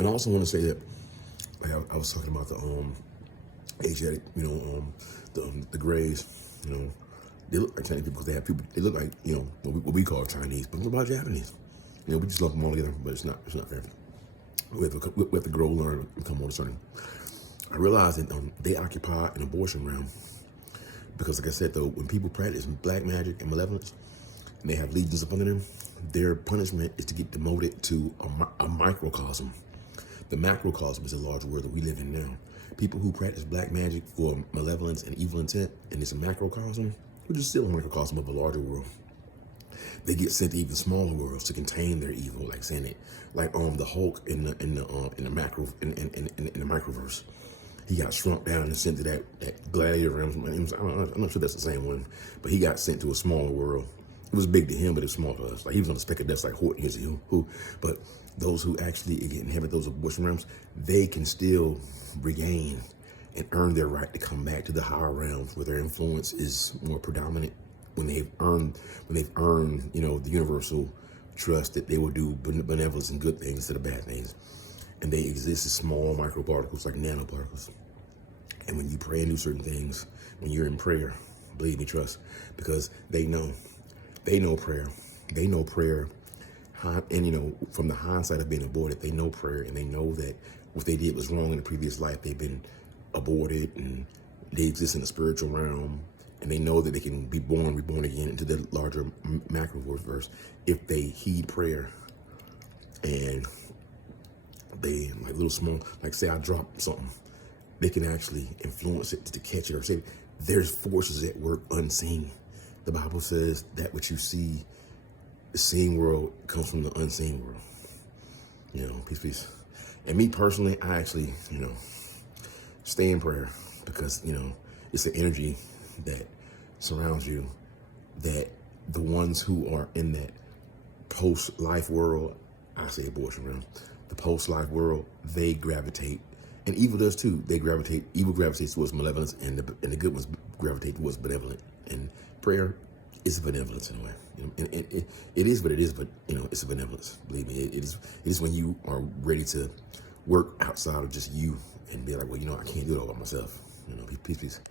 And I also want to say that, like I was talking about the Asiatic, the GReYS, they look like Chinese people because they have people. They look like what we call Chinese, but what about Japanese? We just lump them all together, but it's not fair. We have to grow, learn, become more discerning. I realized that they occupy an abortion realm because, like I said, though, when people practice black magic and malevolence, and they have legions up under them, their punishment is to get demoted to a microcosm. The macrocosm is a large world that we live in now. People who practice black magic for malevolence and evil intent, and it's a macrocosm, which is still a microcosm of a larger world. They get sent to even smaller worlds to contain their evil, like saying it, like the Hulk in the microverse. He got shrunk down and sent to that gladiator realm. I'm not sure that's the same one, but he got sent to a smaller world. It was big to him, but it was small to us. Like he was on the speck of dust, like Horton is who. But those who actually inhabit those abortion realms, they can still regain and earn their right to come back to the higher realms where their influence is more predominant. When they've earned, the universal trust that they will do benevolence and good things instead of bad things. And they exist as small microparticles, like nanoparticles. And when you pray and do certain things, when you're in prayer, believe me, trust, because they know prayer. They know prayer. And, from the hindsight of being aborted, they know prayer, and they know that what they did was wrong in the previous life. They've been aborted, and they exist in the spiritual realm. And they know that they can be reborn again into the larger macroverse if they heed prayer. And they, like little small, like say I drop something, they can actually influence it to catch it or save it. There's forces at work unseen. The Bible says that what you see, the seen world comes from the unseen world. Peace. And me personally, I actually, stay in prayer because, it's an energy that surrounds you, that the ones who are in that post-life world, I say abortion realm, the post-life world, they gravitate, and evil does too. Evil gravitates towards malevolence, and the good ones gravitate towards benevolent. And prayer is benevolence in a way. It is what it is, but it's a benevolence. Believe me, it is when you are ready to work outside of just you and be like, well, I can't do it all by myself. Peace.